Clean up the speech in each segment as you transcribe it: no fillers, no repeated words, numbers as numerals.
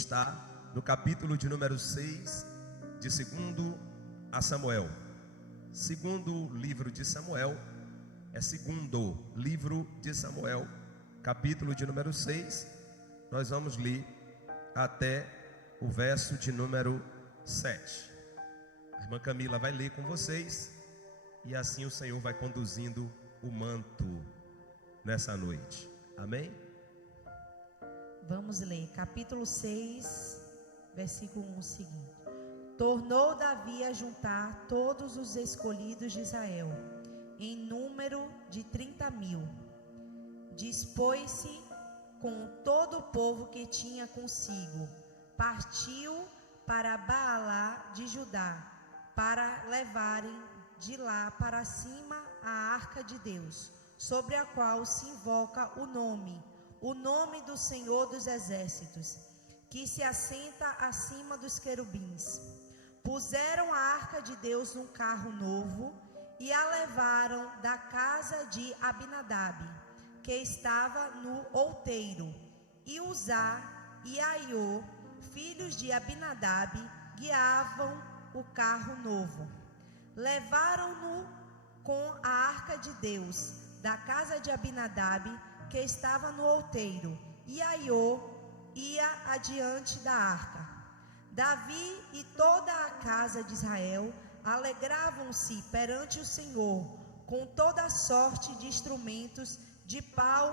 Está no capítulo de número 6 de segundo a Samuel. Segundo livro de Samuel, segundo livro de Samuel, capítulo de número 6. Nós vamos ler até o verso de número 7. A irmã Camila vai ler com vocês, e assim o Senhor vai conduzindo o manto nessa noite. Amém? Vamos ler, capítulo 6, versículo 1 seguinte. Tornou Davi a juntar todos os escolhidos de Israel, em número de 30.000. Dispôs-se com todo o povo que tinha consigo. Partiu para Baalá de Judá, para levarem de lá para cima a arca de Deus, sobre a qual se invoca o nome do Senhor dos Exércitos, que se assenta acima dos querubins. Puseram a arca de Deus num carro novo e a levaram da casa de Abinadab, que estava no outeiro, e Uzá e Aiô, filhos de Abinadab, guiavam o carro novo. Levaram-no com a arca de Deus da casa de Abinadab, que estava no outeiro, e Aiô ia adiante da arca. Davi e toda a casa de Israel alegravam-se perante o Senhor com toda sorte de instrumentos de pau,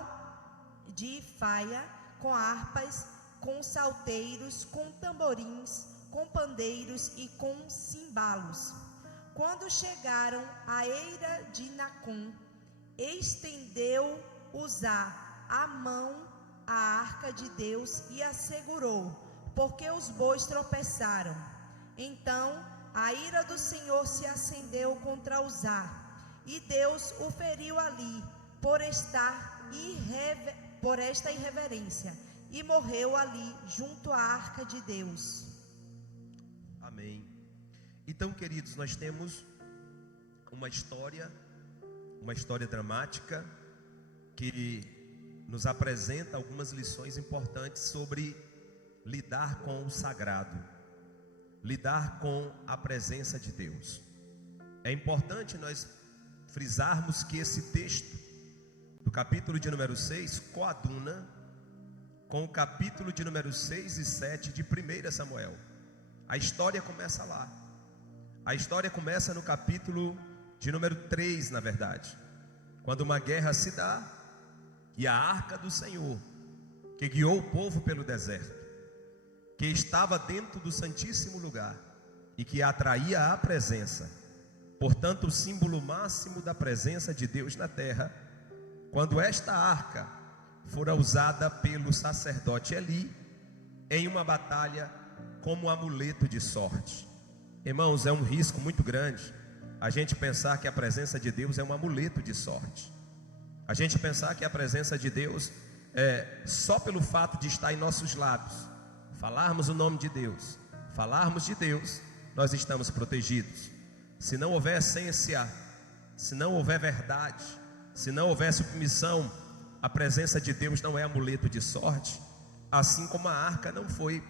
de faia, com harpas, com salteiros, com tamborins, com pandeiros e com cimbalos. Quando chegaram à eira de Nacon, estendeu Uzá a mão à arca de Deus e a segurou, porque os bois tropeçaram. Então a ira do Senhor se acendeu contra Uzá, e Deus o feriu ali por esta irreverência, e morreu ali junto à arca de Deus. Amém. Então, queridos, nós temos uma história dramática que nos apresenta algumas lições importantes sobre lidar com o sagrado, lidar com a presença de Deus. É importante nós frisarmos que esse texto do capítulo de número 6 coaduna com o capítulo de número 6 e 7 de 1 Samuel. A história começa lá. A história começa no capítulo de número 3, na verdade, quando uma guerra se dá e a arca do Senhor, que guiou o povo pelo deserto, que estava dentro do santíssimo lugar e que atraía a presença, portanto o símbolo máximo da presença de Deus na terra, quando esta arca fora usada pelo sacerdote Eli em uma batalha como amuleto de sorte. Irmãos, é um risco muito grande a gente pensar que a presença de Deus é um amuleto de sorte. A gente pensar que a presença de Deus é só pelo fato de estar em nossos lábios, falarmos o nome de Deus, falarmos de Deus, nós estamos protegidos. Se não houver essência, se não houver verdade, se não houver submissão, a presença de Deus não é amuleto de sorte, assim como a arca não foi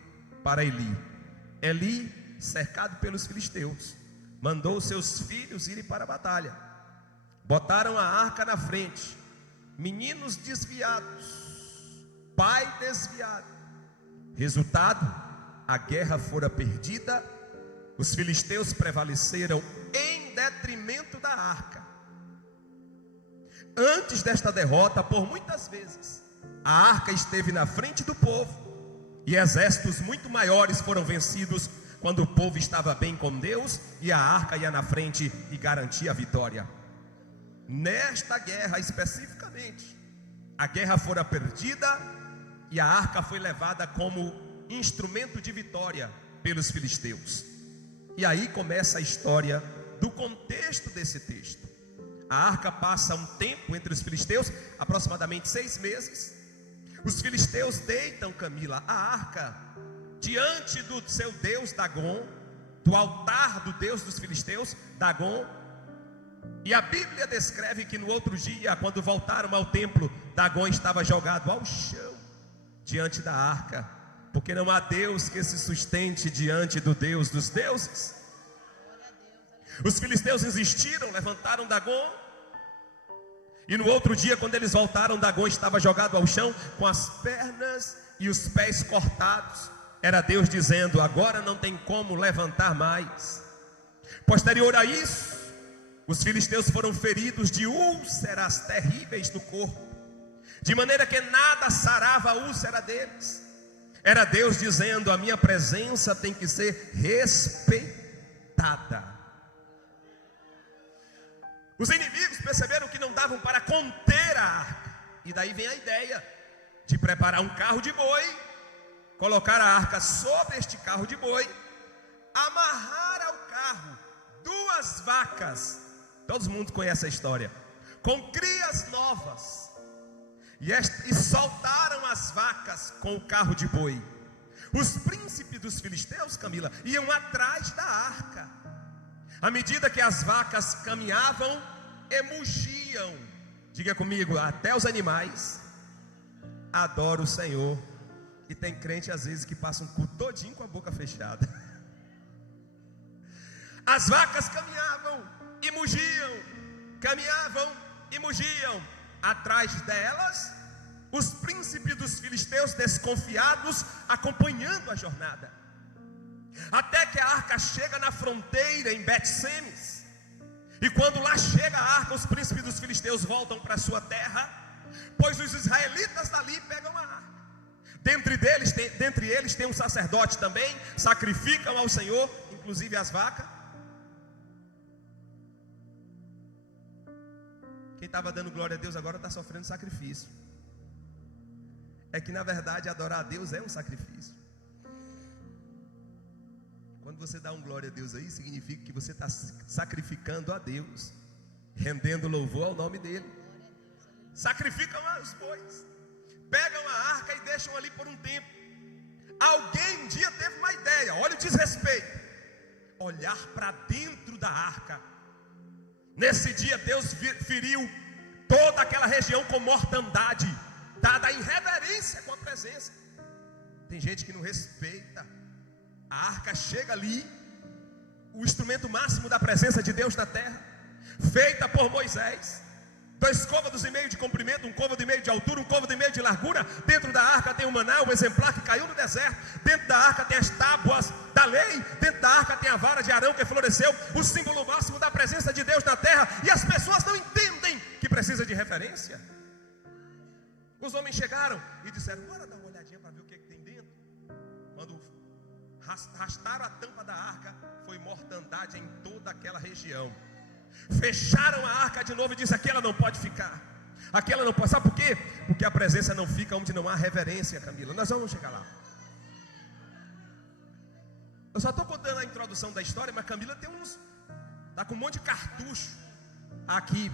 para Eli. Eli, cercado pelos filisteus, mandou seus filhos irem para a batalha. Botaram a arca na frente, meninos desviados, pai desviado. Resultado, a guerra fora perdida, os filisteus prevaleceram em detrimento da arca. Antes desta derrota, por muitas vezes, a arca esteve na frente do povo, e exércitos muito maiores foram vencidos quando o povo estava bem com Deus e a arca ia na frente e garantia a vitória. Nesta guerra especificamente, a guerra fora perdida e a arca foi levada como instrumento de vitória pelos filisteus. E aí começa a história do contexto desse texto. A arca passa um tempo entre os filisteus, aproximadamente 6 meses. Os filisteus deitam, Camila, a arca diante do seu deus Dagon, do altar do deus dos filisteus, Dagon. E a Bíblia descreve que no outro dia, quando voltaram ao templo, Dagon estava jogado ao chão diante da arca, porque não há Deus que se sustente diante do Deus dos deuses. Os filisteus insistiram, levantaram Dagom, e no outro dia, quando eles voltaram, Dagom estava jogado ao chão, com as pernas e os pés cortados. Era Deus dizendo: agora não tem como levantar mais. Posterior a isso, os filisteus foram feridos de úlceras terríveis no corpo, de maneira que nada sarava a úlcera deles. Era Deus dizendo: a minha presença tem que ser respeitada. Os inimigos perceberam que não davam para conter a arca, e daí vem a ideia de preparar um carro de boi, colocar a arca sobre este carro de boi, amarrar ao carro 2 vacas, todo mundo conhece a história, com crias novas, e soltaram as vacas com o carro de boi. Os príncipes dos filisteus, Camila, iam atrás da arca. À medida que as vacas caminhavam e mugiam, diga comigo, até os animais adoram o Senhor. E tem crente às vezes que passa um culto todinho com a boca fechada. As vacas caminhavam e mugiam, caminhavam e mugiam. Atrás delas, os príncipes dos filisteus desconfiados, acompanhando a jornada. Até que a arca chega na fronteira em Bet-Semes. E quando lá chega a arca, os príncipes dos filisteus voltam para sua terra, pois os israelitas dali pegam a arca. Dentre eles tem um sacerdote também, sacrificam ao Senhor, inclusive as vacas. Quem estava dando glória a Deus agora está sofrendo sacrifício. É que na verdade adorar a Deus é um sacrifício. Quando você dá um glória a Deus aí, significa que você está sacrificando a Deus, rendendo louvor ao nome dele. Sacrificam os bois, pegam a arca e deixam ali por um tempo. Alguém um dia teve uma ideia, olha o desrespeito, olhar para dentro da arca. Nesse dia Deus feriu toda aquela região com mortandade, dada a irreverência com a presença. Tem gente que não respeita. A arca chega ali, o instrumento máximo da presença de Deus na terra, feita por Moisés, 2 côvados e meio de comprimento, 1 côvado e meio de altura, 1 côvado e meio de largura. Dentro da arca tem o maná, um exemplar que caiu no deserto. Dentro da arca tem as tábuas da lei. Dentro da arca tem a vara de Arão que floresceu, o símbolo máximo da presença de Deus na terra. E as pessoas não entendem que precisa de referência. Os homens chegaram e disseram: bora dar uma olhadinha para ver o que tem dentro. Quando arrastaram a tampa da arca, foi mortandade em toda aquela região. Fecharam a arca de novo e disse: aqui ela não pode ficar, aqui ela não pode. Sabe por quê? Porque a presença não fica onde não há reverência, Camila. Nós vamos chegar lá. Eu só estou contando a introdução da história, mas Camila está com um monte de cartucho aqui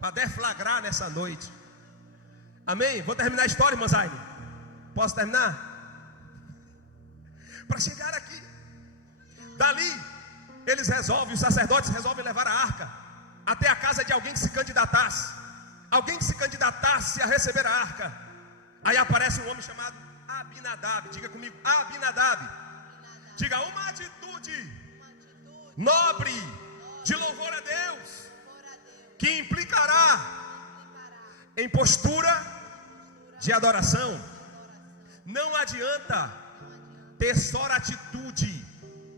para deflagrar nessa noite. Amém? Vou terminar a história, irmã Zaine. Posso terminar? Para chegar aqui, dali os sacerdotes resolvem levar a arca até a casa de alguém que se candidatasse. Alguém que se candidatasse a receber a arca. Aí aparece um homem chamado Abinadab. Diga comigo, Abinadab. Diga, uma atitude nobre de louvor a Deus, que implicará em postura de adoração. Não adianta ter só atitude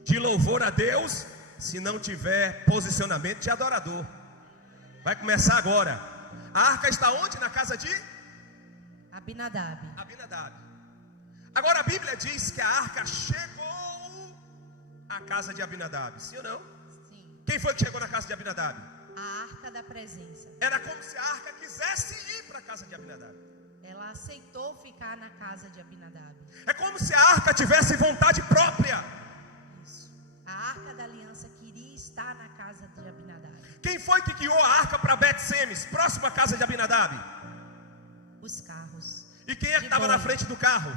de louvor a Deus se não tiver posicionamento de adorador. Vai começar agora. A arca está onde? Na casa de Abinadab. Agora a Bíblia diz que a arca chegou à casa de Abinadab. Sim ou não? Sim. Quem foi que chegou na casa de Abinadab? A arca da presença. Era como se a arca quisesse ir para a casa de Abinadab. Ela aceitou ficar na casa de Abinadab. É como se a arca tivesse vontade própria. Isso. A arca da aliança queria estar na casa de Abinadab. Quem foi que guiou a arca para Bet-Semes, próximo à casa de Abinadab? Os carros. E quem é que estava na frente do carro?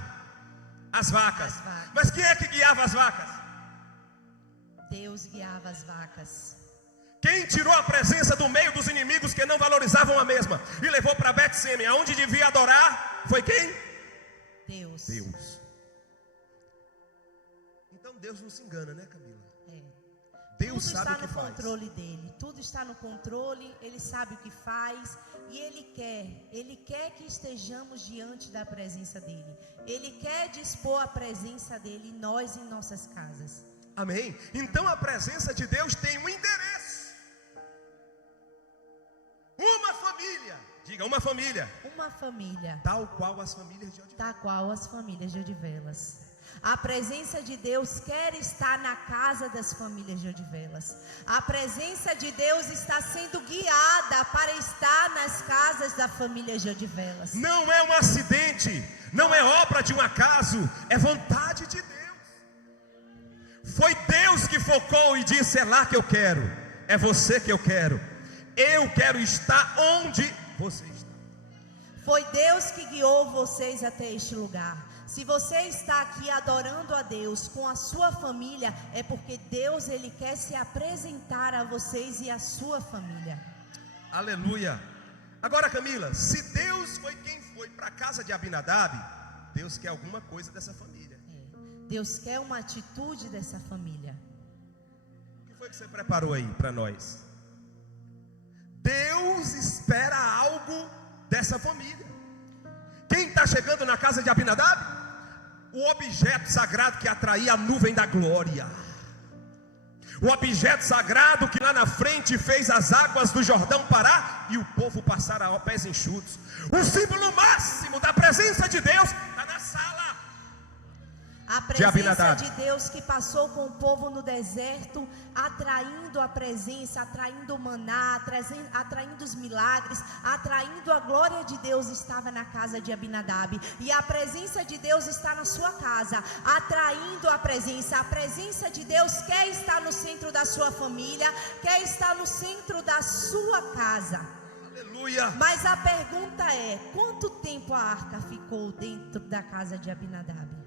As vacas. vacas. Mas quem é que guiava as vacas? Deus guiava as vacas. Quem tirou a presença do meio dos inimigos que não valorizavam a mesma e levou para Bet-Semes, aonde devia adorar, foi quem? Deus. Então Deus não se engana, né, Camila? Tudo Deus sabe está o que no faz. controle dele, tudo está no controle, ele sabe o que faz e ele quer que estejamos diante da presença dele. Ele quer dispor a presença dele em nós, em nossas casas. Amém? Então a presença de Deus tem um endereço. Uma família, diga uma família. Uma família, Tal qual as famílias de Odivelas. tal qual as famílias de Odivelas. A presença de Deus quer estar na casa das famílias de Odivelas. A presença de Deus está sendo guiada para estar nas casas da família de Odivelas. Não é um acidente, não é obra de um acaso, é vontade de Deus. Foi Deus que focou e disse: é lá que eu quero, é você que eu quero estar onde você está. Foi Deus que guiou vocês até este lugar. Se você está aqui adorando a Deus com a sua família, é porque Deus, ele quer se apresentar a vocês e a sua família. Aleluia. Agora, Camila, se Deus foi quem foi para a casa de Abinadab, Deus quer alguma coisa dessa família. Deus quer uma atitude dessa família. O que foi que você preparou aí para nós? Deus espera algo dessa família. Quem está chegando na casa de Abinadab? O objeto sagrado que atraía a nuvem da glória. O objeto sagrado que lá na frente fez as águas do Jordão parar e o povo passar a pés enxutos. O símbolo máximo da presença de Deus está na sala. A presença de Deus que passou com o povo no deserto, atraindo a presença, atraindo o maná, atraindo os milagres, atraindo a glória de Deus, estava na casa de Abinadab. E a presença de Deus está na sua casa, atraindo a presença. A presença de Deus quer estar no centro da sua família, quer estar no centro da sua casa. Aleluia. Mas a pergunta é: quanto tempo a arca ficou dentro da casa de Abinadab?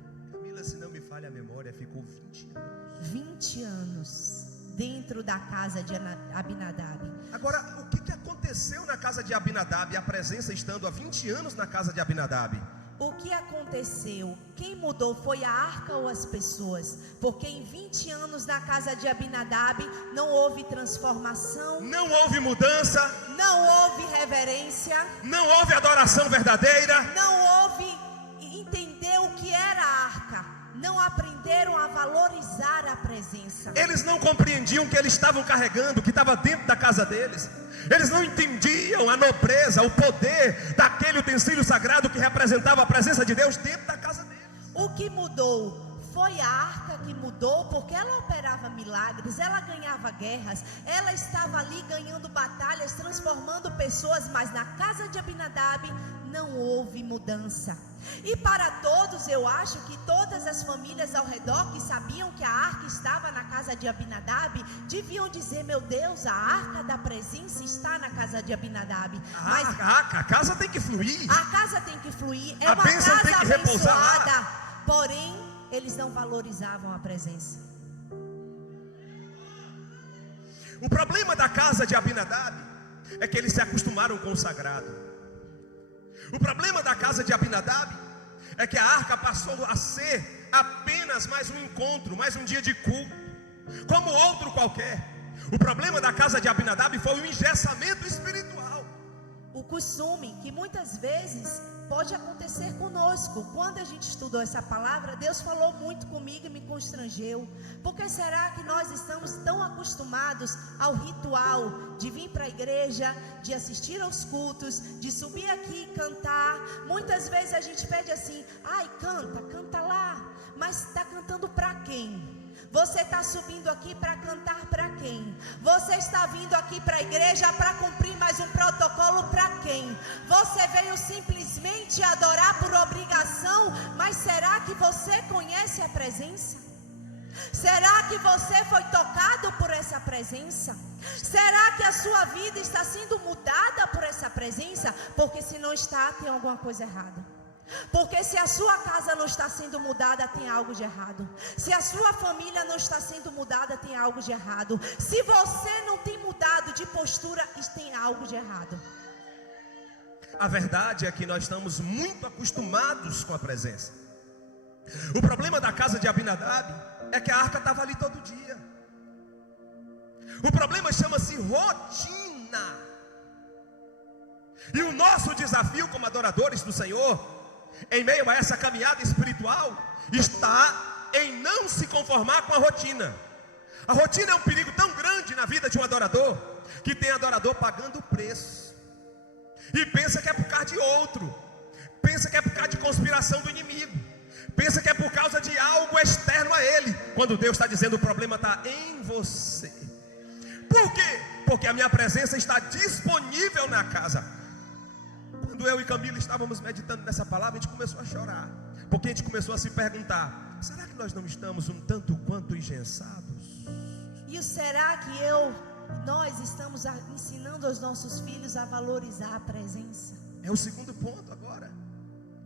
Se não me falha a memória, ficou 20 anos. 20 anos dentro da casa de Abinadab. Agora, o que aconteceu na casa de Abinadab, a presença estando há 20 anos na casa de Abinadab? O que aconteceu? Quem mudou foi a arca ou as pessoas? Porque em 20 anos na casa de Abinadab não houve transformação, não houve mudança, não houve reverência, não houve adoração verdadeira, não houve entender o que era a arca. Não aprenderam a valorizar a presença. Eles não compreendiam o que eles estavam carregando, o que estava dentro da casa deles. Eles não entendiam a nobreza, o poder daquele utensílio sagrado que representava a presença de Deus dentro da casa deles. O que mudou? Foi a arca que mudou, porque ela operava milagres, ela ganhava guerras, ela estava ali ganhando batalhas, transformando pessoas, mas na casa de Abinadab não houve mudança. E para todos, eu acho que todas as famílias ao redor que sabiam que a arca estava na casa de Abinadab, deviam dizer: meu Deus, a arca da presença está na casa de Abinadab. Mas a casa tem que fluir. A casa tem que fluir, é a uma bênção casa tem que repousar abençoada. lá. Porém, eles não valorizavam a presença. O problema da casa de Abinadab é que eles se acostumaram com o sagrado. O problema da casa de Abinadab é que a arca passou a ser apenas mais um encontro, mais um dia de culto, como outro qualquer. O problema da casa de Abinadab foi o engessamento espiritual. O costume que muitas vezes pode acontecer conosco. Quando a gente estudou essa palavra, Deus falou muito comigo e me constrangeu. Porque será que nós estamos tão acostumados ao ritual de vir para a igreja, de assistir aos cultos, de subir aqui e cantar? Muitas vezes a gente pede assim: ai, canta lá. Mas está cantando para quem? Você está subindo aqui para cantar para quem? Você está vindo aqui para a igreja para cumprir mais um protocolo para quem? Você veio simplesmente adorar por obrigação, mas será que você conhece a presença? Será que você foi tocado por essa presença? Será que a sua vida está sendo mudada por essa presença? Porque se não está, tem alguma coisa errada. Porque se a sua casa não está sendo mudada, tem algo de errado. Se a sua família não está sendo mudada, tem algo de errado. Se você não tem mudado de postura, tem algo de errado. A verdade é que nós estamos muito acostumados com a presença. O problema da casa de Abinadab é que a arca estava ali todo dia. O problema chama-se rotina. E o nosso desafio como adoradores do Senhor, em meio a essa caminhada espiritual, está em não se conformar com a rotina. A rotina é um perigo tão grande na vida de um adorador, que tem adorador pagando o preço, e pensa que é por causa de outro, pensa que é por causa de conspiração do inimigo, pensa que é por causa de algo externo a ele, quando Deus está dizendo: o problema está em você. Por quê? Porque a minha presença está disponível na casa. Quando eu e Camila estávamos meditando nessa palavra, a gente começou a chorar, porque a gente começou a se perguntar: será que nós não estamos um tanto quanto engessados? E será que nós estamos ensinando aos nossos filhos a valorizar a presença? É o segundo ponto agora.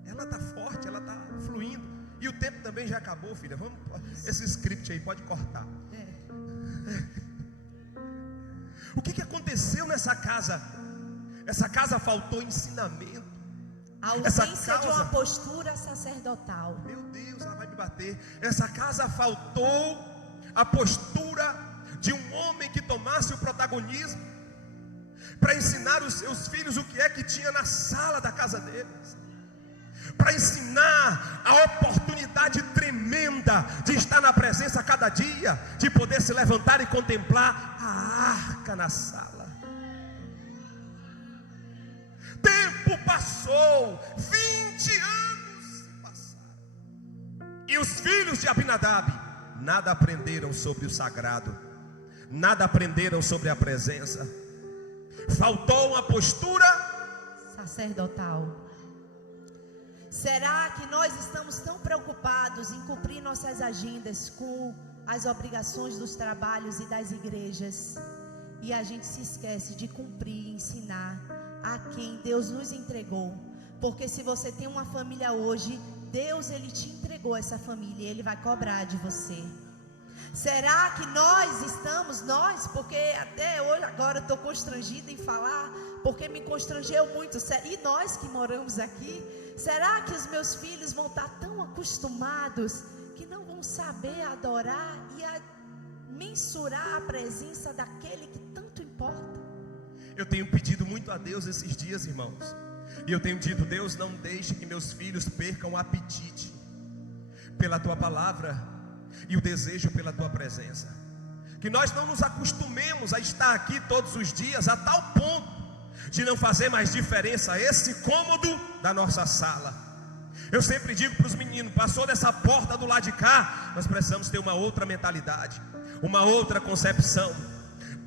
Ela está forte, ela está fluindo. E o tempo também já acabou, filha. Vamos, esse script aí pode cortar. O que aconteceu nessa casa? Essa casa faltou ensinamento. A ausência de uma postura sacerdotal. Meu Deus, ela vai me bater. Essa casa faltou a postura de um homem que tomasse o protagonismo para ensinar os seus filhos o que é que tinha na sala da casa deles, para ensinar a oportunidade tremenda de estar na presença a cada dia, de poder se levantar e contemplar a arca na sala. Tempo passou, 20 anos se passaram, e os filhos de Abinadab nada aprenderam sobre o sagrado, nada aprenderam sobre a presença. Faltou uma postura sacerdotal. Será que nós estamos tão preocupados em cumprir nossas agendas com as obrigações dos trabalhos e das igrejas, e a gente se esquece de cumprir e ensinar a quem Deus nos entregou? Porque se você tem uma família hoje, Deus, Ele te entregou essa família e Ele vai cobrar de você. Será que porque até hoje agora estou constrangida em falar, porque me constrangeu muito, e nós que moramos aqui, será que os meus filhos vão estar tão acostumados que não vão saber adorar e mensurar a presença daquele que tanto importa? Eu tenho pedido muito a Deus esses dias, irmãos, e eu tenho dito: Deus, não deixe que meus filhos percam o apetite pela Tua palavra e o desejo pela Tua presença. Que nós não nos acostumemos a estar aqui todos os dias a tal ponto de não fazer mais diferença esse cômodo da nossa sala. Eu sempre digo para os meninos: passou dessa porta do lado de cá, nós precisamos ter uma outra mentalidade, uma outra concepção.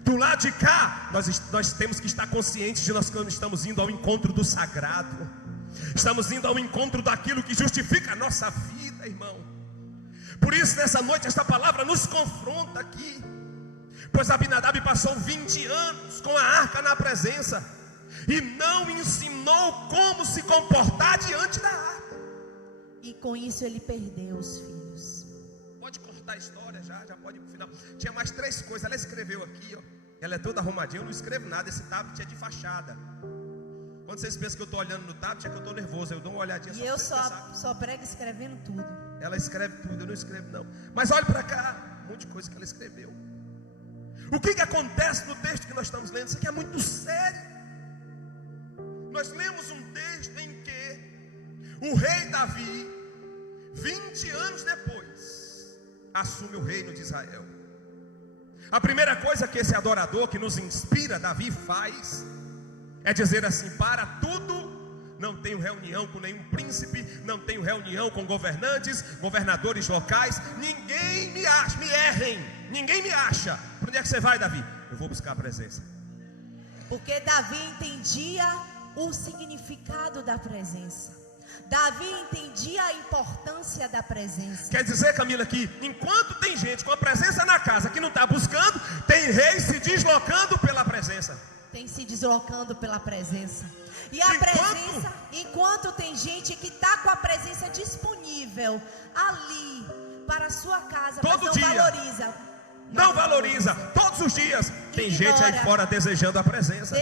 Do lado de cá, nós temos que estar conscientes de nós que estamos indo ao encontro do sagrado, estamos indo ao encontro daquilo que justifica a nossa vida, irmão. Por isso, nessa noite, esta palavra nos confronta aqui, pois Abinadab passou 20 anos com a arca na presença e não ensinou como se comportar diante da arca, e com isso ele perdeu os filhos. Pode cortar a história, já pode ir para o final. Tinha mais 3 coisas, ela escreveu aqui, ó. Ela é toda arrumadinha, eu não escrevo nada. Esse tablet é de fachada. Quando vocês pensam que eu estou olhando no tablet, é que eu estou nervoso. Eu dou uma olhadinha. E eu só prego escrevendo tudo. Ela escreve tudo, eu não escrevo não. Mas olhe para cá, um monte de coisa que ela escreveu. O que acontece no texto que nós estamos lendo? Isso aqui é muito sério. Nós lemos um texto em que o rei Davi, 20 anos depois, assume o reino de Israel. A primeira coisa que esse adorador que nos inspira, Davi, faz é dizer assim: para tudo, não tenho reunião com nenhum príncipe, não tenho reunião com governantes, governadores locais, ninguém me acha, me errem, ninguém me acha. Para onde é que você vai, Davi? Eu vou buscar a presença. Porque Davi entendia o significado da presença. Davi entendia a importância da presença. Quer dizer, Camila, que enquanto tem gente com a presença na casa que não está buscando, tem reis se deslocando pela presença. Tem se deslocando pela presença. E a presença, enquanto tem gente que está com a presença disponível ali para a sua casa, todo mas dia não valoriza, todos os dias. Tem gente aí fora desejando a presença.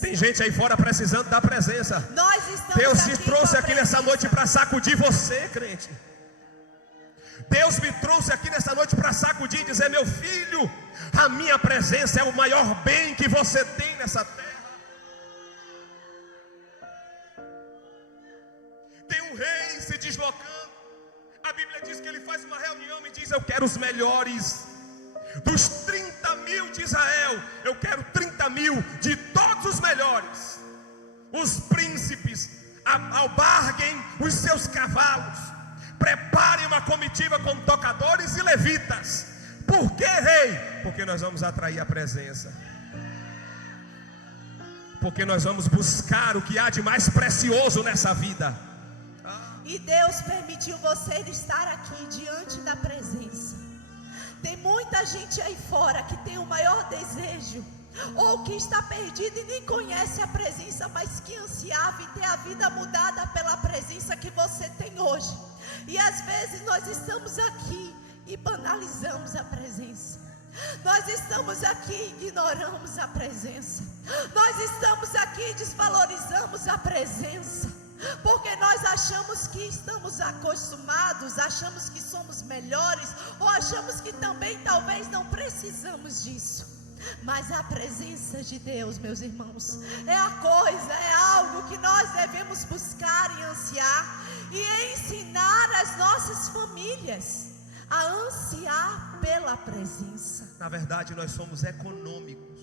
Tem gente aí fora precisando da presença. Deus te trouxe aqui nessa noite para sacudir você, crente. Deus me trouxe trouxe aqui nessa noite para sacudir e dizer: meu filho, a minha presença é o maior bem que você tem nessa terra. Tem um rei se deslocando. A Bíblia diz que ele faz uma reunião e diz: eu quero os melhores. Dos 30.000 de Israel, eu quero 30.000 de todos os melhores. Os príncipes albarguem os seus cavalos, preparem uma comitiva com tocadores e levitas. Por que, rei? Porque nós vamos atrair a presença. Porque nós vamos buscar o que há de mais precioso nessa vida. E Deus permitiu você estar aqui diante da presença. Tem muita gente aí fora que tem o maior desejo, ou que está perdido e nem conhece a presença, mas que ansiava em ter a vida mudada pela presença que você tem hoje. E às vezes nós estamos aqui e banalizamos a presença. Nós estamos aqui e ignoramos a presença. Nós estamos aqui e desvalorizamos a presença. Porque nós achamos que estamos acostumados, achamos que somos melhores, ou achamos que também talvez não precisamos disso. Mas a presença de Deus, meus irmãos, é a coisa, é algo que nós devemos buscar e ansiar, e ensinar as nossas famílias a ansiar pela presença. Na verdade, nós somos econômicos.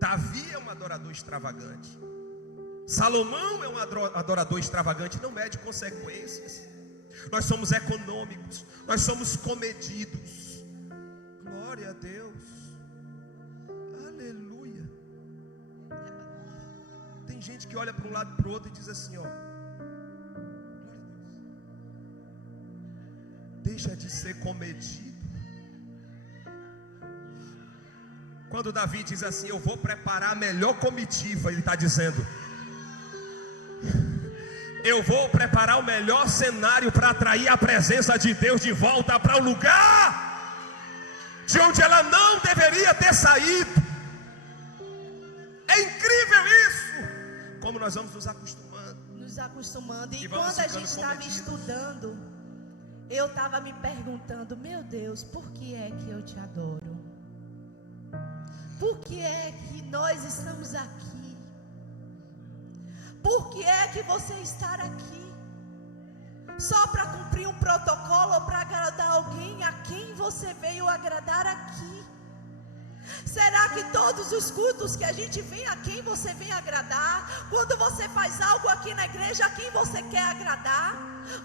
Davi é um adorador extravagante. Salomão é um adorador extravagante, não mede consequências. Nós somos econômicos, nós somos comedidos. Glória a Deus. Aleluia. Tem gente que olha para um lado e para o outro e diz assim: ó, glória a Deus, deixa de ser comedido. Quando Davi diz assim: eu vou preparar a melhor comitiva, ele está dizendo: eu vou preparar o melhor cenário para atrair a presença de Deus de volta para o lugar de onde ela não deveria ter saído. É incrível isso. Como nós vamos nos acostumando. E quando a gente estava estudando, eu estava me perguntando: meu Deus, por que é que eu te adoro? Por que é que nós estamos aqui? Por que é que você está aqui? Só para cumprir um protocolo ou para agradar alguém a quem você veio agradar aqui? Será que todos os cultos que a gente vem, a quem você vem agradar? Quando você faz algo aqui na igreja, a quem você quer agradar?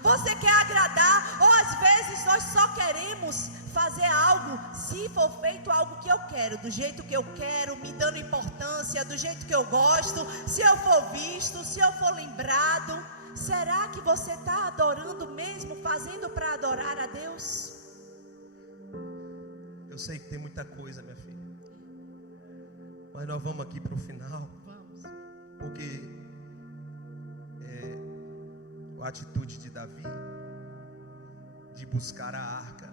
Você quer agradar, ou às vezes nós só queremos fazer algo, se for feito algo que eu quero, do jeito que eu quero, me dando importância, do jeito que eu gosto, se eu for visto, se eu for lembrado. Será que você está adorando mesmo, fazendo para adorar a Deus? Eu sei que tem muita coisa, minha filha, mas nós vamos aqui para o final. Vamos. Porque a atitude de Davi de buscar a arca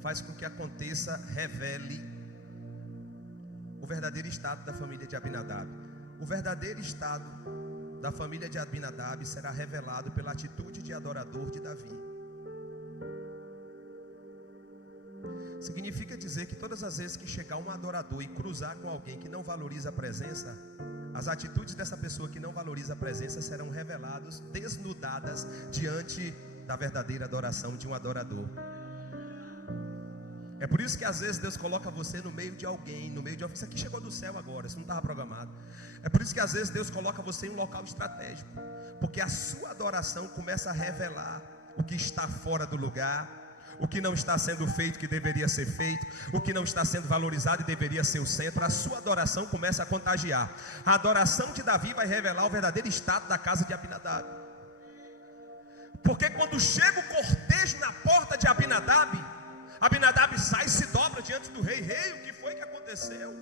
faz com que aconteça, revele o verdadeiro estado da família de Abinadab. O verdadeiro estado da família de Abinadab será revelado pela atitude de adorador de Davi. Significa dizer que todas as vezes que chegar um adorador e cruzar com alguém que não valoriza a presença, as atitudes dessa pessoa que não valoriza a presença serão reveladas, desnudadas diante da verdadeira adoração de um adorador. É por isso que às vezes Deus coloca você no meio de alguém, isso aqui chegou do céu agora, isso não estava programado. É por isso que às vezes Deus coloca você em um local estratégico, porque a sua adoração começa a revelar o que está fora do lugar, o que não está sendo feito que deveria ser feito, o que não está sendo valorizado e deveria ser o centro. A sua adoração começa a contagiar. A adoração de Davi vai revelar o verdadeiro estado da casa de Abinadab. Porque quando chega o cortejo na porta de Abinadab, Abinadab sai e se dobra diante do rei. Rei, o que foi que aconteceu?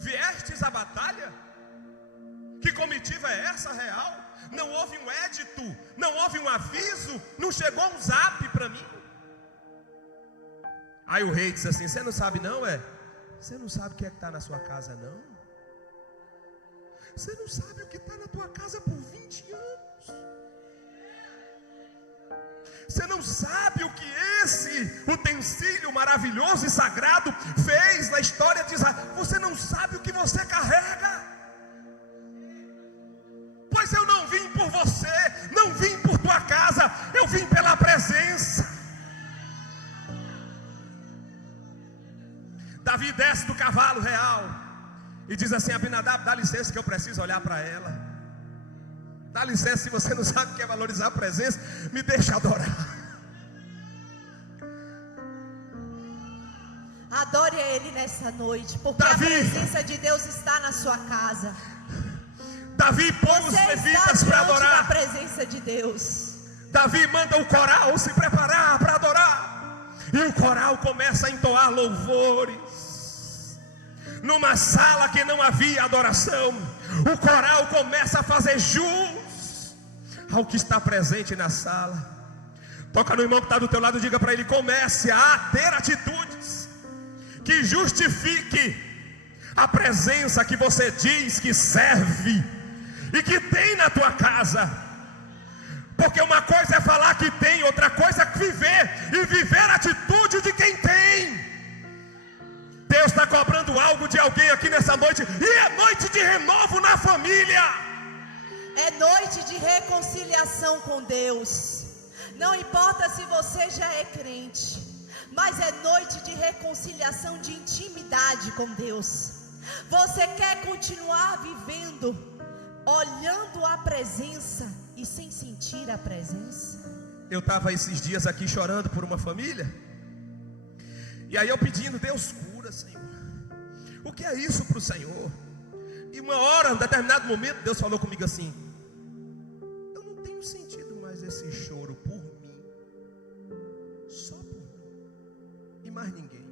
Viestes à batalha? Que comitiva é essa real? Não houve um édito, não houve um aviso, não chegou um zap para mim. Aí o rei diz assim: você não sabe não, Você não sabe o que é que está na sua casa não? Você não sabe o que está na tua casa por 20 anos? Você não sabe o que esse utensílio maravilhoso e sagrado fez na história de Israel. Você não sabe o que você carrega. Pois eu não vim por você, não vim por tua casa, eu vim pela presença. Davi desce do cavalo real e diz assim: Abinadab, dá licença que eu preciso olhar para ela. Dá licença, se você não sabe o que é valorizar a presença, me deixa adorar. Adore Ele nessa noite, porque Davi, a presença de Deus está na sua casa. Davi põe os levitas para adorar. A presença de Deus. Davi manda o coral se preparar para adorar. E o coral começa a entoar louvores. Numa sala que não havia adoração, o coral começa a fazer jus ao que está presente na sala. Toca no irmão que está do teu lado e diga para ele: comece a ter atitudes que justifique a presença que você diz que serve e que tem na tua casa. Porque uma coisa é falar que tem, outra coisa é viver, e viver a atitude de quem tem. Deus está cobrando algo de alguém aqui nessa noite, e é noite de renovo na família. É noite de reconciliação com Deus. Não importa se você já é crente, mas é noite de reconciliação, de intimidade com Deus. Você quer continuar vivendo, olhando a presença e sem sentir a presença? Eu estava esses dias aqui chorando por uma família, e aí eu pedindo: Deus cura, Senhor. O que é isso para o Senhor? E uma hora, em um determinado momento, Deus falou comigo assim: eu não tenho sentido mais esse choro por mim, só por mim e mais ninguém.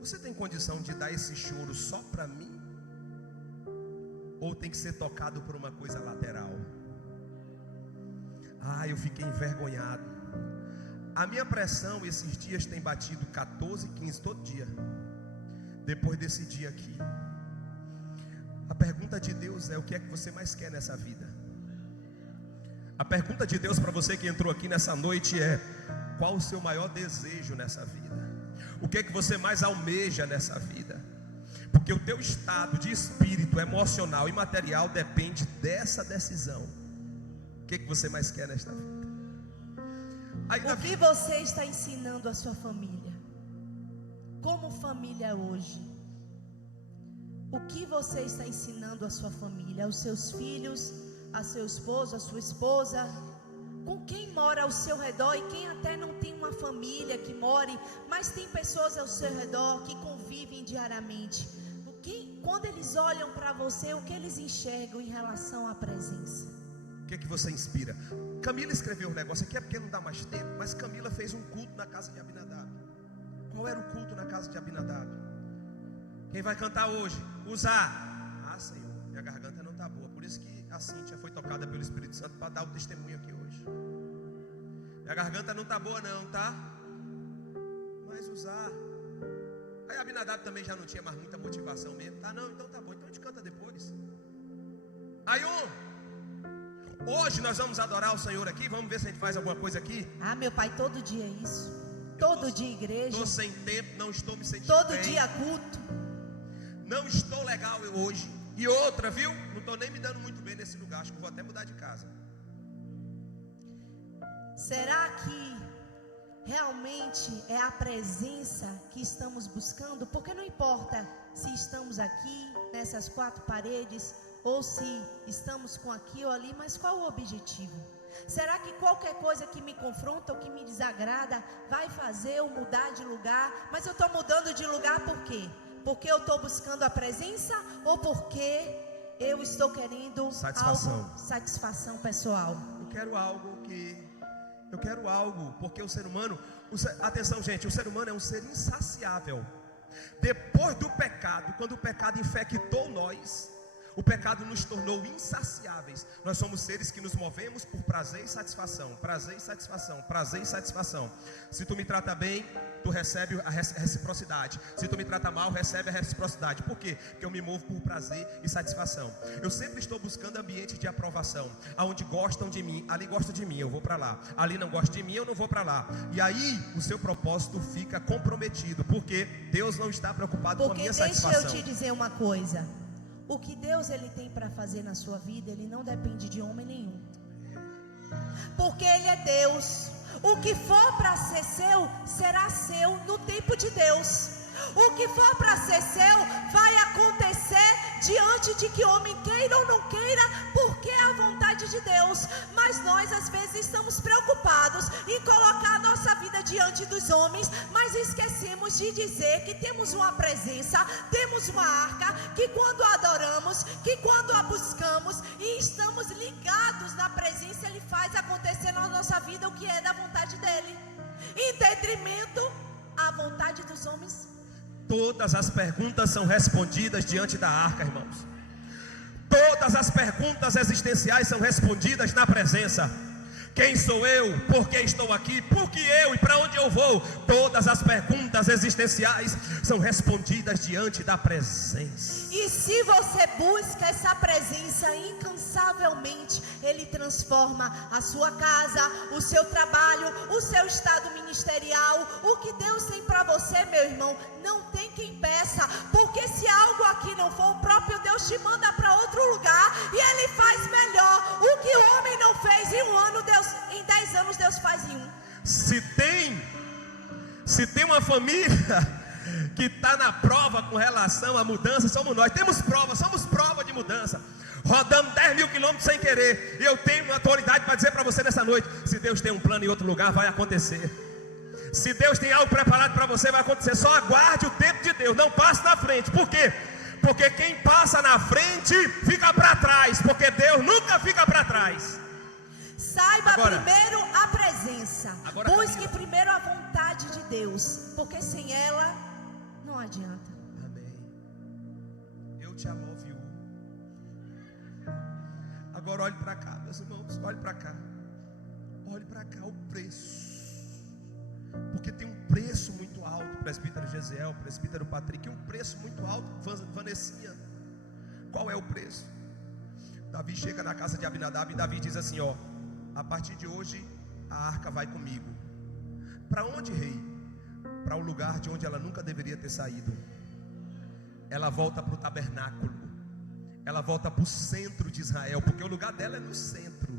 Você tem condição de dar esse choro só para mim? Ou tem que ser tocado por uma coisa lateral? Eu fiquei envergonhado. A minha pressão esses dias tem batido 14, 15 todo dia. Depois desse dia aqui, a pergunta de Deus é: o que é que você mais quer nessa vida? A pergunta de Deus para você que entrou aqui nessa noite é: qual o seu maior desejo nessa vida? O que é que você mais almeja nessa vida? Porque o teu estado de espírito, emocional e material depende dessa decisão. O que é que você mais quer nesta vida? O que você está ensinando a sua família? Como família hoje? O que você está ensinando a sua família, aos seus filhos, a seu esposo, a sua esposa? Com quem mora ao seu redor e quem até não tem uma família que more, mas tem pessoas ao seu redor que convivem diariamente. Quando eles olham para você, o que eles enxergam em relação à presença? O que é que você inspira? Camila escreveu um negócio aqui, é porque não dá mais tempo, mas Camila fez um culto na casa de Abinadab. Qual era o culto na casa de Abinadab? Quem vai cantar hoje? Usar. Senhor, minha garganta não está boa. Por isso que a Cíntia foi tocada pelo Espírito Santo para dar o testemunho aqui hoje. Minha garganta não está boa não, tá? Mas usar. Aí Abinadab também já não tinha mais muita motivação mesmo. Tá, não, então tá bom, então a gente canta depois. Aí hoje nós vamos adorar o Senhor aqui. Vamos ver se a gente faz alguma coisa aqui. Meu pai, todo dia é isso. Todo dia igreja. Estou sem tempo, não estou me sentindo todo bem. Dia culto. Não estou legal hoje. E outra, viu? Não estou nem me dando muito bem nesse lugar. Acho que vou até mudar de casa. Será que realmente é a presença que estamos buscando? Porque não importa se estamos aqui nessas quatro paredes ou se estamos com aqui ou ali, mas qual o objetivo? Será que qualquer coisa que me confronta ou que me desagrada vai fazer eu mudar de lugar? Mas eu estou mudando de lugar por quê? Porque eu estou buscando a presença ou porque eu estou querendo satisfação pessoal? Eu quero algo, porque o ser humano, atenção gente, o ser humano é um ser insaciável. Depois do pecado, quando o pecado infectou nós, O pecado nos tornou insaciáveis. Nós somos seres que nos movemos por prazer e satisfação. Prazer e satisfação, prazer e satisfação. Se tu me trata bem, tu recebe a reciprocidade. Se tu me trata mal, recebe a reciprocidade. Por quê? Porque eu me movo por prazer e satisfação. Eu sempre estou buscando ambiente de aprovação. Aonde gostam de mim, ali gostam de mim, eu vou para lá. Ali não gostam de mim, eu não vou para lá. E aí o seu propósito fica comprometido. Porque Deus não está preocupado com a minha satisfação. Porque deixa eu te dizer uma coisa. O que Deus ele tem para fazer na sua vida, ele não depende de homem nenhum. Porque ele é Deus. O que for para ser seu, será seu no tempo de Deus. O que for para ser seu, vai acontecer diante de que homem queira ou não queira, porque é a vontade de Deus. Mas nós às vezes estamos preocupados em colocar a nossa vida diante dos homens, mas esquecemos de dizer que temos uma presença, temos uma arca, que quando a adoramos, que quando a buscamos e estamos ligados na presença, Ele faz acontecer na nossa vida o que é da vontade dEle, em detrimento à vontade dos homens. Todas as perguntas são respondidas diante da arca, irmãos. Todas as perguntas existenciais são respondidas na presença. Quem sou eu? Por que estou aqui? Por que eu e para onde eu vou? Todas as perguntas existenciais são respondidas diante da presença. E se você busca essa presença incansavelmente, Ele transforma a sua casa, o seu trabalho, o seu estado ministerial. O que Deus tem para você, meu irmão, não tem quem peça. Porque se algo aqui não for, o próprio Deus te manda para outro lugar e Ele faz melhor. O que o homem não fez em um ano, em 10 anos Deus faz em um. Se tem uma família que está na prova com relação à mudança, somos nós. Temos prova, somos prova de mudança. Rodamos 10 mil quilômetros sem querer. E eu tenho autoridade para dizer para você nessa noite: se Deus tem um plano em outro lugar, vai acontecer. Se Deus tem algo preparado para você, vai acontecer. Só aguarde o tempo de Deus, não passe na frente. Por quê? Porque quem passa na frente fica para trás. Porque Deus nunca fica para trás. Saiba primeiro a presença. Busque Camila, primeiro a vontade de Deus, porque sem ela não adianta. Amém. Eu te amo, viu? Agora olhe para cá, meus irmãos. Olhe para cá. Olhe para cá o preço. Porque tem um preço muito alto. Presbítero Gesiel, presbítero Patrick, um preço muito alto. Vanessinha, qual é o preço? Davi chega na casa de Abinadab e Davi diz assim: ó, a partir de hoje a arca vai comigo. Para onde, rei? Para o lugar de onde ela nunca deveria ter saído. Ela volta para o tabernáculo. Ela volta para o centro de Israel, porque o lugar dela é no centro.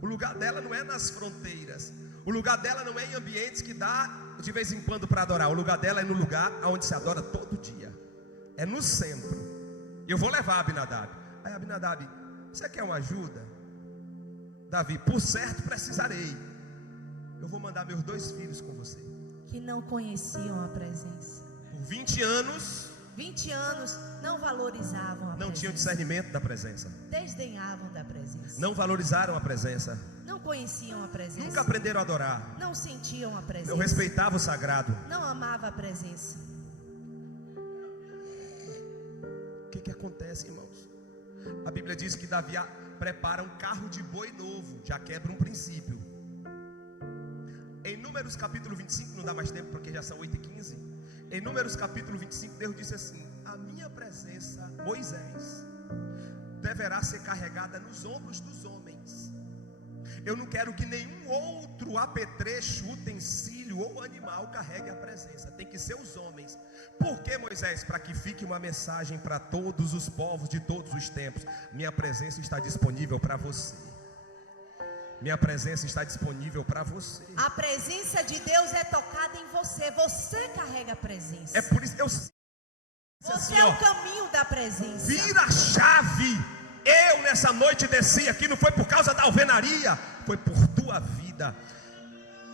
O lugar dela não é nas fronteiras. O lugar dela não é em ambientes que dá de vez em quando para adorar. O lugar dela é no lugar onde se adora todo dia. É no centro. Eu vou levar Abinadab. Aí Abinadab: você quer uma ajuda? Davi: por certo precisarei. Eu vou mandar meus 2 filhos com você. Que não conheciam a presença. Por 20 anos. 20 anos não valorizavam a Não presença. tinham discernimento da presença. Desdenhavam da presença. Não valorizaram a presença. Não conheciam a presença. Nunca aprenderam a adorar. Não sentiam a presença. Não respeitavam o sagrado. Não amava a presença. O que acontece, irmãos? A Bíblia diz que Davi prepara um carro de boi novo. Já quebra um princípio. Em Números capítulo 25, não dá mais tempo porque já são 8h15. Em Números capítulo 25, Deus disse assim: a minha presença, Moisés, deverá ser carregada nos ombros dos homens. Eu não quero que nenhum outro apetrecho, utensílio ou animal carregue a presença. Tem que ser os homens. Por que, Moisés? Para que fique uma mensagem para todos os povos de todos os tempos. Minha presença está disponível para você. Minha presença está disponível para você. A presença de Deus é tocada em você. Você carrega a presença. É por isso que eu... Você assim, é o caminho da presença. Vira a chave. Eu nessa noite desci aqui, não foi por causa da alvenaria, foi por tua vida.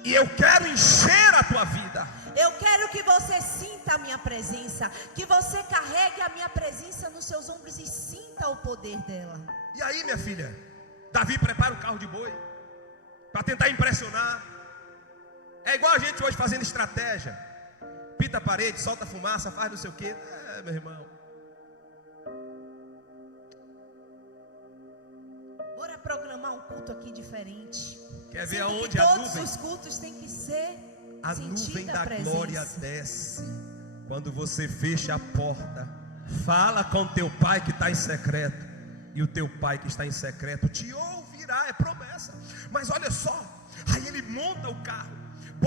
E eu quero encher a tua vida. Eu quero que você sinta a minha presença, que você carregue a minha presença nos seus ombros e sinta o poder dela. E aí, minha filha, Davi prepara o carro de boi para tentar impressionar. É igual a gente hoje fazendo estratégia. Pinta a parede, solta a fumaça, faz não sei o que. Meu irmão, programar um culto aqui diferente. Quer ver Sendo que aonde a todos nuvem? os cultos têm que ser A nuvem sentida da a presença. glória desce quando você fecha a porta, fala com teu pai que está em secreto, e o teu pai que está em secreto te ouvirá, é promessa. Mas olha só, aí ele monta o carro,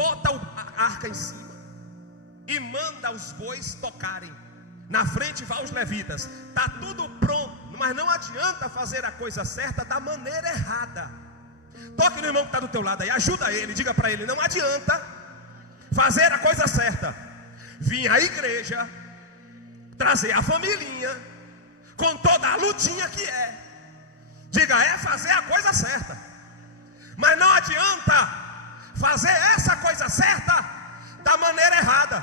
bota a arca em cima e manda os bois tocarem. Na frente vão os levitas, está tudo pronto, mas não adianta fazer a coisa certa da maneira errada. Toque no irmão que está do teu lado aí, ajuda ele, diga para ele: não adianta fazer a coisa certa, vir à igreja, trazer a família, com toda a lutinha que é. Diga: é fazer a coisa certa, mas não adianta fazer essa coisa certa da maneira errada.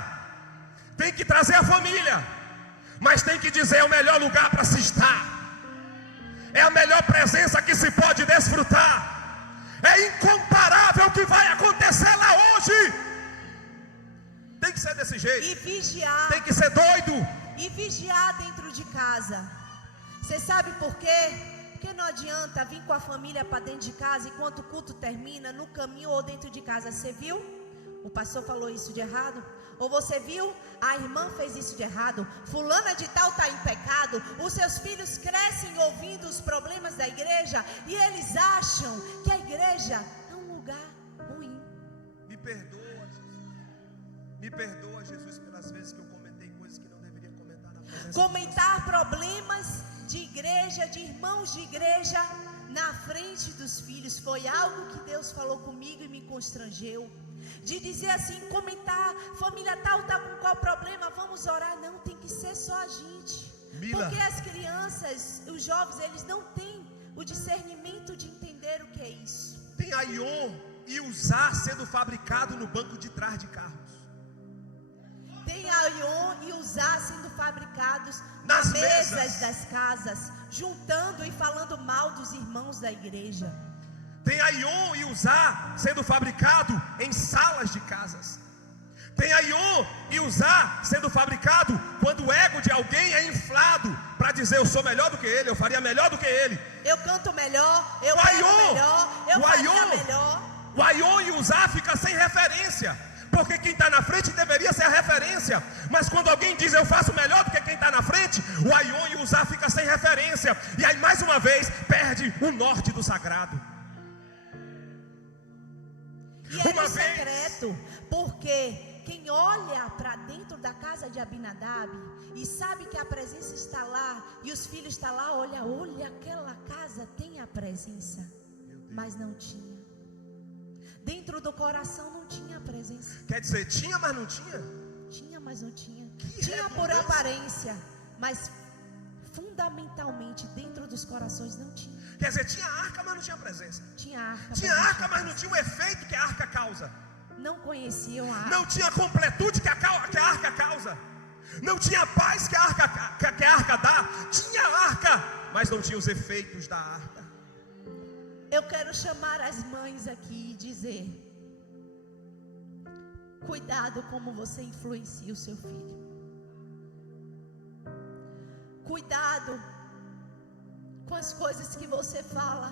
Tem que trazer a família, mas tem que dizer: é o melhor lugar para se estar, é a melhor presença que se pode desfrutar. É incomparável o que vai acontecer lá hoje. Tem que ser desse jeito. E vigiar. Tem que ser doido. E vigiar dentro de casa. Você sabe por quê? Porque não adianta vir com a família para dentro de casa enquanto o culto termina, no caminho ou dentro de casa. Você viu? O pastor falou isso de errado. Ou você viu? A irmã fez isso de errado. Fulana de tal está em pecado. Os seus filhos crescem ouvindo os problemas da igreja e eles acham que a igreja é um lugar ruim. Me perdoa, Jesus. Me perdoa, Jesus, pelas vezes que eu comentei coisas que não deveria comentar na presença Comentar problemas de igreja, de irmãos de igreja na frente dos filhos foi algo que Deus falou comigo e me constrangeu. De dizer assim, comentar, família tal está com qual problema, vamos orar. Não, tem que ser só a gente. Mila. Porque as crianças, os jovens, eles não têm o discernimento de entender o que é isso. Tem a Ion e usar sendo fabricado no banco de trás de carros. Tem a Ion e usar sendo fabricados Nas nas mesas mesas das casas, juntando e falando mal dos irmãos da igreja. Tem a Ion e usar sendo fabricado em salas de casas. Tem a Ion e usar sendo fabricado quando o ego de alguém é inflado para dizer: eu sou melhor do que ele, eu faria melhor do que ele. Eu canto melhor, eu O prego Ion, melhor, eu o faria Ion, melhor. o Ion e usar fica sem referência, porque quem está na frente deveria ser a referência. Mas quando alguém diz: eu faço melhor do que quem está na frente, o Ion e usar fica sem referência. E aí mais uma vez perde o norte do sagrado. E é no secreto, porque quem olha para dentro da casa de Abinadab e sabe que a presença está lá e os filhos estão lá, olha, aquela casa tem a presença, mas não tinha. Dentro do coração não tinha a presença. Quer dizer, tinha, mas não tinha? Tinha, mas não tinha. Que Tinha por redundância. aparência, mas fundamentalmente dentro dos corações não tinha. Quer dizer, tinha arca, mas não tinha presença. Tinha arca, Tinha arca, mas não tinha o efeito que a arca causa. não conheciam a arca. Não tinha completude que a arca causa. Não tinha paz que a arca dá. Tinha arca, mas não tinha os efeitos da arca. Eu quero chamar as mães aqui e dizer: cuidado como você influencia o seu filho. Cuidado com as coisas que você fala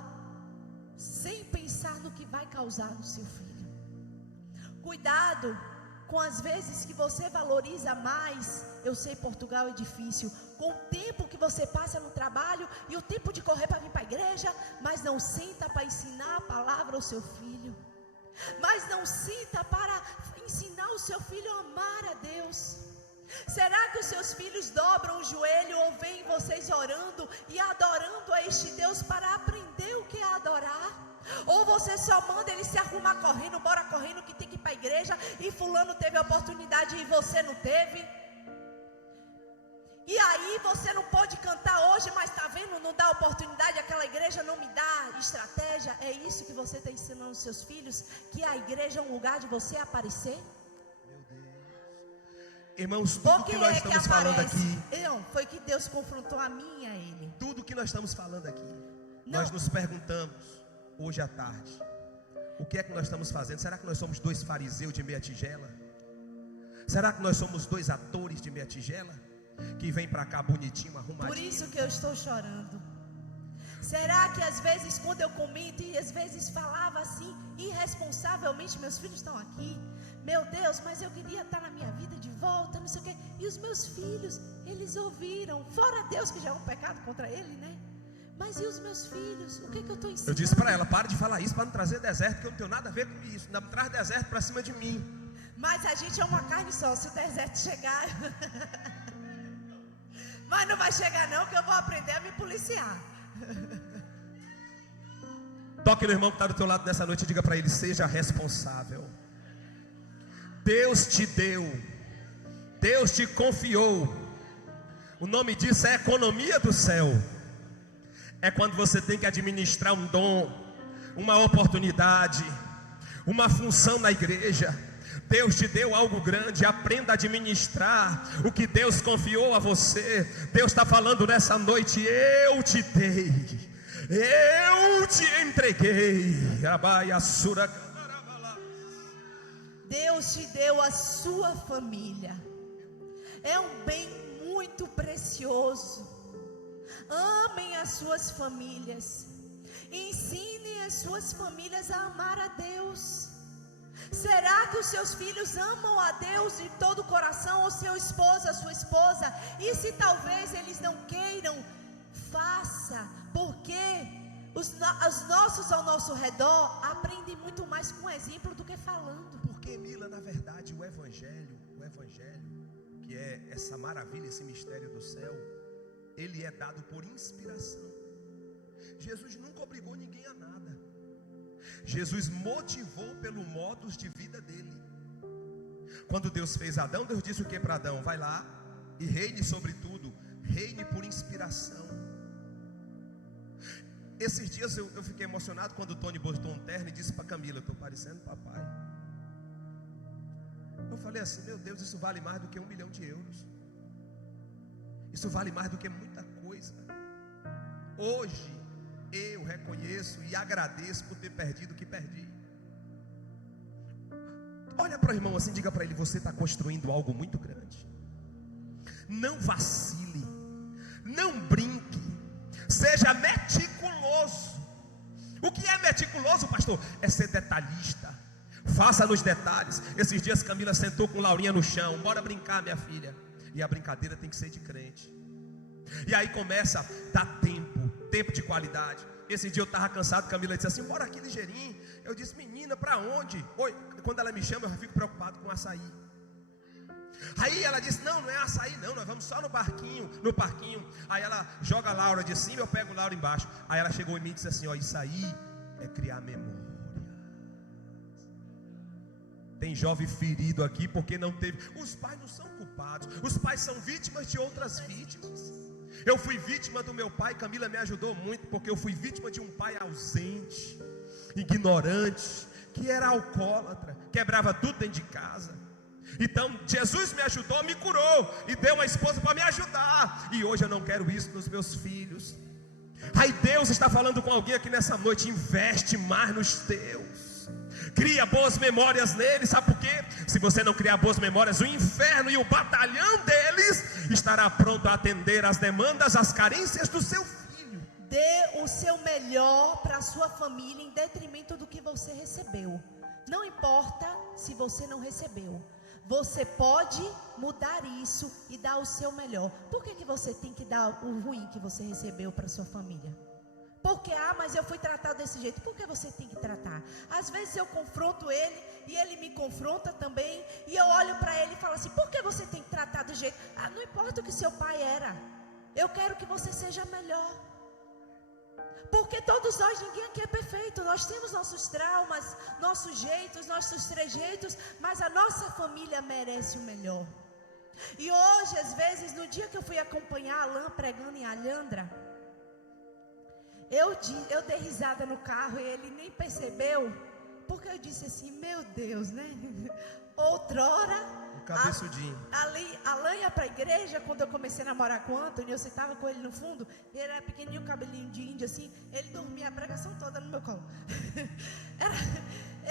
sem pensar no que vai causar no seu filho. Cuidado com as vezes que você valoriza mais. Eu sei, Portugal é difícil. Com o tempo que você passa no trabalho e o tempo de correr para vir para a igreja, mas não senta para ensinar a palavra ao seu filho. Mas não senta para ensinar o seu filho a amar a Deus. Será que os seus filhos dobram o joelho ou veem vocês orando e adorando a este Deus para aprender o que é adorar? Ou você só manda ele se arrumar correndo, bora correndo que tem que ir para a igreja, e fulano teve a oportunidade e você não teve? E aí você não pode cantar hoje, mas está vendo, não dá oportunidade, aquela igreja não me dá estratégia. É isso que você está ensinando aos seus filhos? Que a igreja é um lugar de você aparecer? Irmãos, tudo que nós estamos falando aqui, foi que Deus confrontou a mim e a ele. tudo que nós estamos falando aqui, nós nos perguntamos hoje à tarde: o que é que nós estamos fazendo? Será que nós somos dois fariseus de meia tigela? Será que nós somos dois atores de meia tigela? Que vem para cá bonitinho, arrumadinho. Por isso que eu estou chorando. Será que às vezes quando eu comento e às vezes falava assim irresponsavelmente, meus filhos estão aqui, meu Deus, mas eu queria estar na minha vida de volta, não sei o quê. E os meus filhos, eles ouviram, fora Deus que já é um pecado contra ele, né? Mas e os meus filhos? O que eu estou ensinando? Eu disse para ela, para de falar isso para não trazer deserto, que eu não tenho nada a ver com isso. Não traz deserto para cima de mim. Mas a gente é uma carne só, se o deserto chegar mas não vai chegar não, que eu vou aprender a me policiar. Toque no irmão que está do teu lado nessa noite e diga para ele: seja responsável. Deus te deu, Deus te confiou. O nome disso é economia do céu. É quando você tem que administrar um dom, uma oportunidade, uma função na igreja. Deus te deu algo grande, aprenda a administrar o que Deus confiou a você. Deus está falando nessa noite: eu te dei, eu te entreguei. Deus te deu a sua família, é um bem muito precioso. Amem as suas famílias, ensinem as suas famílias a amar a Deus. Será que os seus filhos amam a Deus de todo o coração, ou seu esposo, a sua esposa? E se talvez eles não queiram, faça, porque os nossos ao nosso redor aprendem muito mais com exemplo do que falando. Porque, Mila, na verdade, o evangelho, que é essa maravilha, esse mistério do céu, ele é dado por inspiração. Jesus nunca obrigou ninguém a nada. Jesus motivou pelo modus de vida dele. Quando Deus fez Adão, Deus disse o que para Adão? Vai lá e reine sobre tudo. Reine por inspiração. Esses dias eu fiquei emocionado quando o Tony botou um terno e disse para Camila: estou parecendo papai. Eu falei assim: meu Deus, isso vale mais do que 1 milhão de euros. Isso vale mais do que muita coisa. Hoje eu reconheço e agradeço por ter perdido o que perdi. Olha para o irmão assim, diga para ele: você está construindo algo muito grande. Não vacile, não brinque, seja meticuloso. O que é meticuloso, pastor? É ser detalhista. Faça nos detalhes. Esses dias Camila sentou com Laurinha no chão: bora brincar, minha filha. E a brincadeira tem que ser de crente. E aí começa a dar tempo de qualidade. Esse dia eu estava cansado, Camila disse assim: bora aqui ligeirinho. Eu disse: menina, para onde? Oi, quando ela me chama eu fico preocupado com açaí. Aí ela disse: não é açaí não, nós vamos só no parquinho. Aí ela joga a Laura de cima, eu pego a Laura embaixo. Aí ela chegou em mim e disse assim: ó, isso aí é criar memória. Tem jovem ferido aqui porque não teve. Os pais não são culpados, os pais são vítimas de outras vítimas. Eu fui vítima do meu pai, Camila me ajudou muito, porque eu fui vítima de um pai ausente, ignorante, que era alcoólatra, quebrava tudo dentro de casa. Então Jesus me ajudou, me curou e deu uma esposa para me ajudar. E hoje eu não quero isso nos meus filhos. Aí Deus está falando com alguém aqui nessa noite: investe mais nos teus. Cria boas memórias neles. Sabe por quê? Se você não criar boas memórias, o inferno e o batalhão deles estará pronto a atender as demandas, as carências do seu filho. Dê o seu melhor para a sua família em detrimento do que você recebeu. Não importa se você não recebeu, você pode mudar isso e dar o seu melhor. Por que você tem que dar o ruim que você recebeu para a sua família? Porque, mas eu fui tratado desse jeito. Por que você tem que tratar? Às vezes eu confronto ele e ele me confronta também. E eu olho para ele e falo assim: por que você tem que tratar do jeito? Não importa o que seu pai era. Eu quero que você seja melhor. Porque todos nós, ninguém aqui é perfeito. Nós temos nossos traumas, nossos jeitos, nossos trejeitos. Mas a nossa família merece o melhor. E hoje, às vezes, no dia que eu fui acompanhar a Alain pregando em Alhandra, eu dei risada no carro e ele nem percebeu, porque eu disse assim: meu Deus, né? Outrora, cabeçudinho. Alain ia para a igreja. Quando eu comecei a namorar com o Antônio, eu sentava com ele no fundo. Ele era pequenininho, cabelinho de índio assim. Ele dormia a pregação toda no meu colo.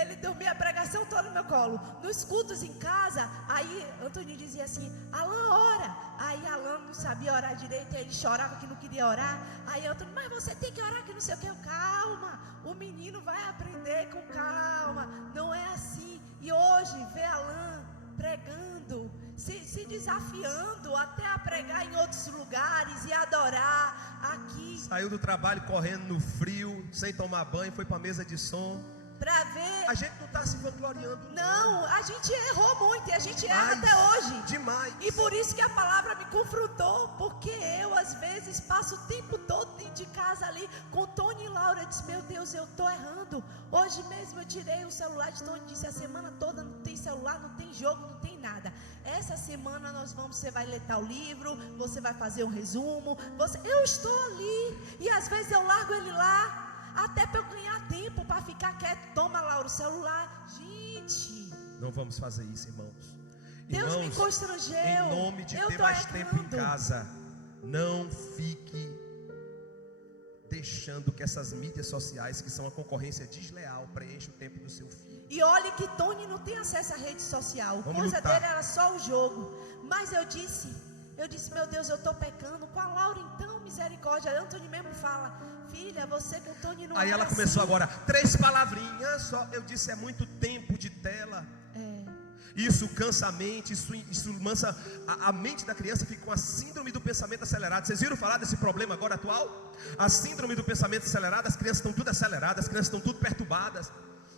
Ele dormia a pregação toda no meu colo. Nos cultos em casa, aí Antônio dizia assim: Alan, ora. Aí Alan não sabia orar direito, ele chorava que não queria orar. Aí Antônio: mas você tem que orar, que não sei o que. Calma, o menino vai aprender com calma. Não é assim. E hoje vê Alan pregando, se desafiando até a pregar em outros lugares e adorar aqui. Saiu do trabalho correndo no frio, sem tomar banho, foi para a mesa de som. Pra ver. A gente não está se vangloriando. Não, a gente errou muito e a gente erra até hoje. Demais. E por isso que a palavra me confrontou, porque eu às vezes passo o tempo todo dentro de casa ali com Tony e Laura. Eu disse: meu Deus, eu estou errando. Hoje mesmo eu tirei o celular de Tony, disse: a semana toda não tem celular, não tem jogo, não tem nada. Essa semana você vai ler tal livro, você vai fazer um resumo, eu estou ali. E às vezes eu largo ele lá, até para eu ganhar tempo, para ficar quieto. Toma, Laura, o celular. Gente, não vamos fazer isso, irmãos. Deus Irmãos, me constrangeu. em nome de ter mais tempo em casa, não fique deixando que essas mídias sociais, que são a concorrência desleal, preencha o tempo do seu filho. E olhe que Tony não tem acesso à rede social. Vamos coisa lutar. Dele era só o jogo. Mas eu disse, meu Deus, eu estou pecando. Com a Laura, então, misericórdia. Antônio mesmo fala: filha, você com o Tony não é. Aí ela começou agora, 3 palavrinhas só. Eu disse: é muito tempo de tela. Isso cansa a mente, isso mansa a mente da criança. Fica com a síndrome do pensamento acelerado. Vocês viram falar desse problema agora atual? A síndrome do pensamento acelerado. As crianças estão tudo aceleradas, as crianças estão tudo perturbadas.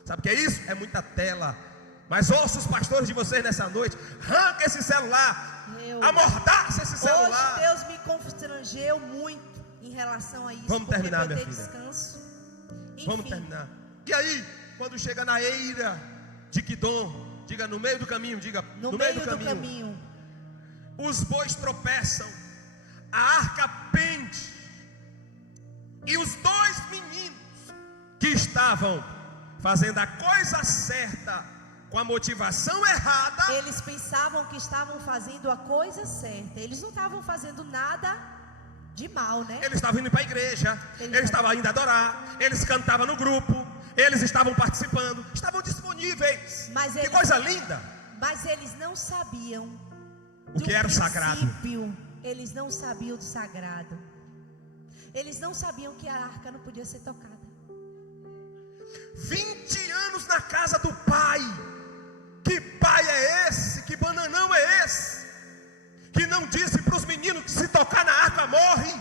Sabe o que é isso? É muita tela. Mas ouça os pastores de vocês nessa noite: arranca esse celular, amordaça esse celular. Hoje Deus me constrangeu muito em relação a isso. Vamos terminar, minha filha. Descanso. Enfim. Vamos terminar. E aí, quando chega na eira de Quidom, diga no meio do caminho, diga no meio do caminho. Os bois tropeçam, a arca pende, e os 2 meninos que estavam fazendo a coisa certa com a motivação errada, eles pensavam que estavam fazendo a coisa certa. Eles não estavam fazendo nada de mal, né? Eles estavam indo para a igreja, eles estavam indo adorar, eles cantavam no grupo, eles estavam participando, estavam disponíveis. Que coisa linda! Mas eles não sabiam o que era o sagrado. Eles não sabiam do sagrado. Eles não sabiam que a arca não podia ser tocada. 20 anos na casa do pai. Que pai é esse? Que bananão é esse? Que não disse para os meninos que se tocar na arca morre.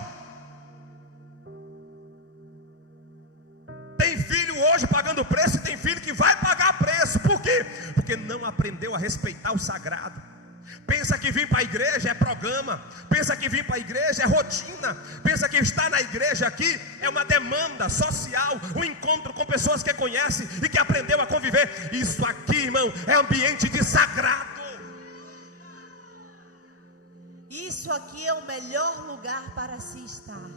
Tem filho hoje pagando preço, e tem filho que vai pagar preço. Por quê? Porque não aprendeu a respeitar o sagrado. Pensa que vir para a igreja é programa, pensa que vir para a igreja é rotina, pensa que estar na igreja aqui é uma demanda social, um encontro com pessoas que conhece e que aprendeu a conviver. Isso aqui, irmão, é ambiente de sagrado. Isso aqui é o melhor lugar para se estar.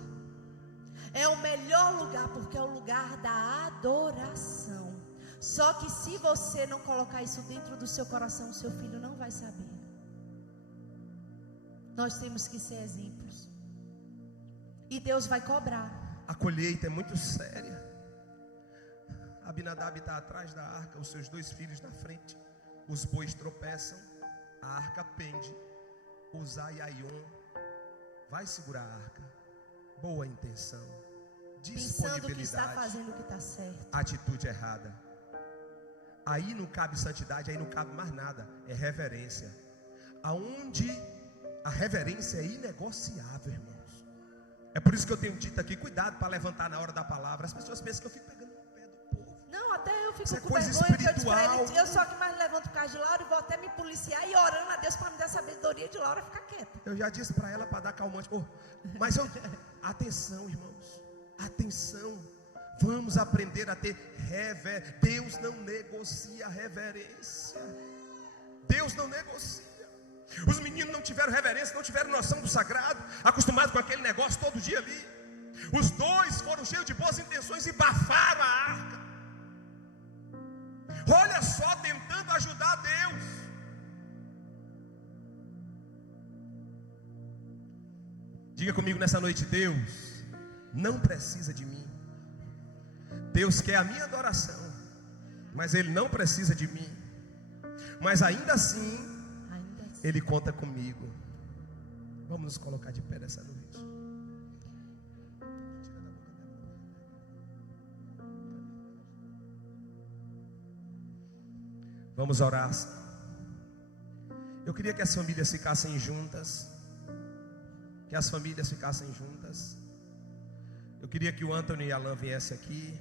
É o melhor lugar, porque é o lugar da adoração. Só que se você não colocar isso dentro do seu coração, o seu filho não vai saber. Nós temos que ser exemplos. E Deus vai cobrar. A colheita é muito séria. Abinadab está atrás da arca, os seus 2 filhos na frente. Os bois tropeçam, a arca pende. Uzá e Aion vai segurar a arca. Boa intenção, disponibilidade, pensando que está fazendo o que está certo. atitude errada. Aí não cabe santidade, aí não cabe mais nada. É reverência. Aonde a reverência é inegociável, irmãos. É por isso que eu tenho dito aqui: cuidado para levantar na hora da palavra. As pessoas pensam que eu fico pegando no pé do povo. Não, até eu fico Isso com é coisa vergonha, porque espiritual. eu só que mais levanto o caso de Laura e vou até me policiar e orando a Deus para me dar sabedoria de Laura ficar quieta. Eu já disse para ela para dar calmante. Atenção, irmãos, atenção. Vamos aprender a ter reverência. Deus não negocia reverência. Deus não negocia. Os meninos não tiveram reverência, não tiveram noção do sagrado, acostumados com aquele negócio todo dia ali. Os 2 foram cheios de boas intenções e bafaram a arca. Olha só, tentando ajudar Deus. Diga comigo nessa noite: Deus não precisa de mim. Deus quer a minha adoração, mas Ele não precisa de mim. Mas ainda assim, Ainda assim, Ele conta comigo. Vamos nos colocar de pé nessa noite. Vamos orar. Eu queria que as famílias ficassem juntas. Que as famílias ficassem juntas. Eu queria que o Anthony e a Alan viessem aqui.